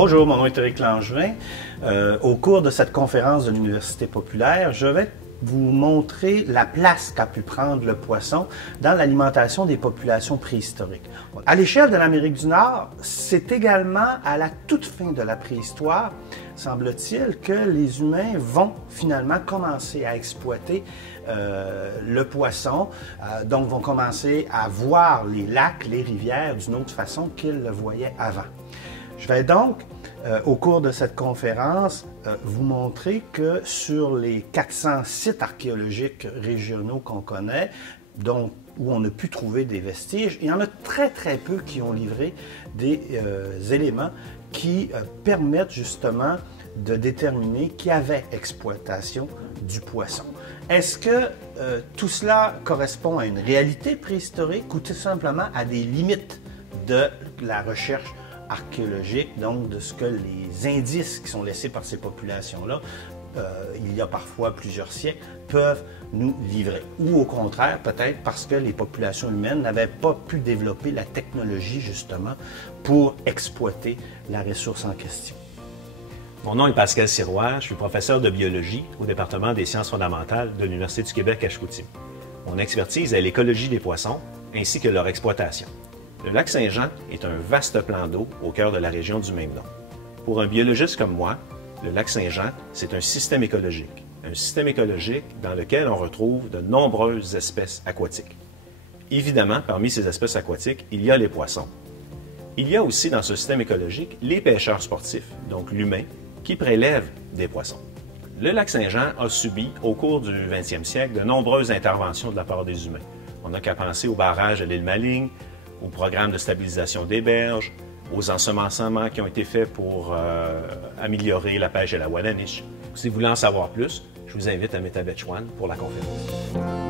Bonjour, mon nom est Éric Langevin. Au cours de cette conférence de l'Université populaire, je vais vous montrer la place qu'a pu prendre le poisson dans l'alimentation des populations préhistoriques. À l'échelle de l'Amérique du Nord, c'est également à la toute fin de la préhistoire, semble-t-il, que les humains vont finalement commencer à exploiter le poisson, donc vont commencer à voir les lacs, les rivières d'une autre façon qu'ils le voyaient avant. Je vais donc, au cours de cette conférence, vous montrer que sur les 400 sites archéologiques régionaux qu'on connaît, où on a pu trouver des vestiges, il y en a très peu qui ont livré des éléments qui permettent justement de déterminer qu'il y avait exploitation du poisson. Est-ce que tout cela correspond à une réalité préhistorique ou tout simplement à des limites de la recherche archéologique, donc de ce que les indices qui sont laissés par ces populations-là, il y a parfois plusieurs siècles, peuvent nous livrer. Ou au contraire, peut-être parce que les populations humaines n'avaient pas pu développer la technologie justement pour exploiter la ressource en question. Mon nom est Pascal Sirois, je suis professeur de biologie au département des sciences fondamentales de l'Université du Québec à Chicoutimi. Mon expertise est l'écologie des poissons ainsi que leur exploitation. Le lac Saint-Jean est un vaste plan d'eau au cœur de la région du même nom. Pour un biologiste comme moi, le lac Saint-Jean, c'est un système écologique. Un système écologique dans lequel on retrouve de nombreuses espèces aquatiques. Évidemment, parmi ces espèces aquatiques, il y a les poissons. Il y a aussi dans ce système écologique les pêcheurs sportifs, donc l'humain, qui prélèvent des poissons. Le lac Saint-Jean a subi, au cours du 20e siècle, de nombreuses interventions de la part des humains. On n'a qu'à penser au barrage de l'île Maligne, au programme de stabilisation des berges, aux ensemencements qui ont été faits pour améliorer la pêche et la wallaniche. Si vous voulez en savoir plus, je vous invite à Métabetchouan pour la conférence.